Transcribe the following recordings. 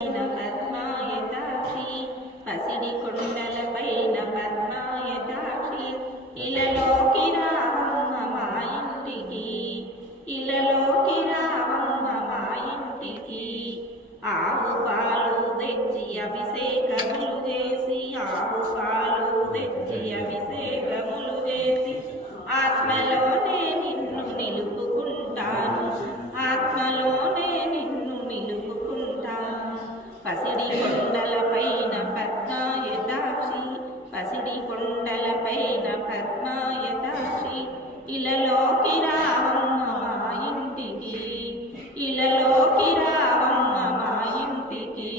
పద్మాయతాక్షి పసిడి కొండలపైన పద్మాయతాక్షి ఇలలోకి రావమ్మ మా ఇంటికి ఇలలోకి రావమ్మ మా ఇంటికి ఆవు పాలు తెచ్చి అభిషేకములు చేసి ఆవు పాలు తెచ్చి అభిషేకములు చేసి ఆత్మలోనే నిన్ను నిలుపుకుంటాను ఆత్మలోనే నిన్ను నిలుపుకుంటాను పసిడి కొండలపైన పద్మాయతాక్షి పసిడి కొండలపైన పద్మాయతాక్షి ఇలలోకి రావమ్మ మా ఇంటికి ఇలలోకి రావమ్మ మా ఇంటికి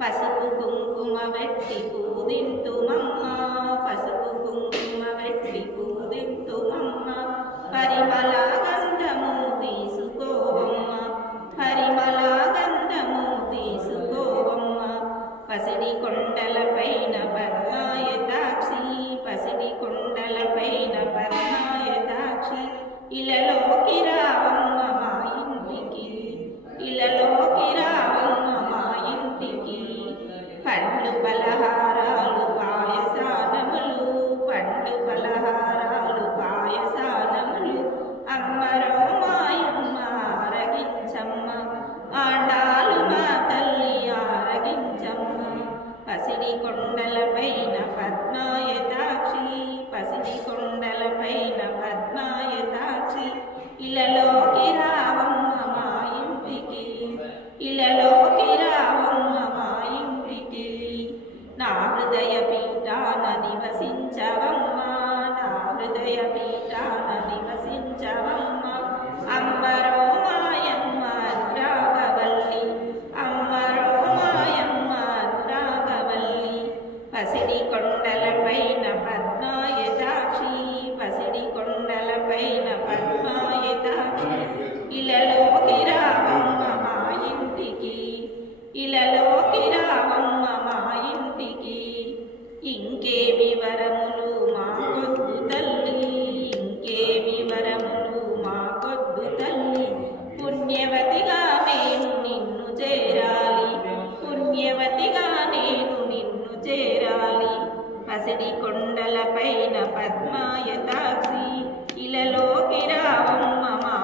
పసుపు కుంకుమ వెట్టి పూదింతుమమ్మ పసుపు కుంకుమ వెట్టి పూదింతుమమ్మ పరిమళ గంధము తీసుకోవమ్మ పరిమళ గంధము తీసుకోవమ్మ పసిడి కొండలపైన పద్మాయతాక్షి పసిడి కొండలపైన పద్మాయతాక్షి ఇలలోకి రావమ్మ మా ఇంటికి ఇలలోకి రావమ్మ మా ఇంటికి పండ్లు పలహారాలు పాయసానములు పండ్లు పలహారాలు పాయసానములు అమ్మరో మాయమ్మ ఆరగించమ్మ ఆండాలు మా తల్లి ఆరగించమ్మ పసిడి కొండలపైన పద్మాయతాక్షి పసిడి కొండలపైన పద్మాయతాక్షి ఇలలోకి రావమ్మ మా ఇంటికి ఇలలోకి రావమ్మ మా ఇంటికి నా హృదయ పీఠాన నివసించవమ్మ నా హృదయ పీఠాన నివసించవమ్మ అమ్మరో మాయమ్మ అనురాగవల్లి అమ్మరో మాయమ్మ అనురాగవల్లి పసిడి కొండలపైన పద్మాయతాక్షి పసిడి కొండలపైన పద్మాయతాక్షి ఇలలోకి రావమ్మ మా ఇంటికి ఇలలోకి రావమ్మ మా ఇంటికి ఇంకేమి వరములు మాకొద్దు తల్లి ఇంకేమి వరములు మాకొద్దు తల్లి పుణ్యవతిగా నేను నిన్ను చేరాలి పుణ్యవతిగా నేను నిన్ను చేరాలి పసిడి కొండలపైన పద్మాయతాక్షి ఇలలోకి రావమ్మ మా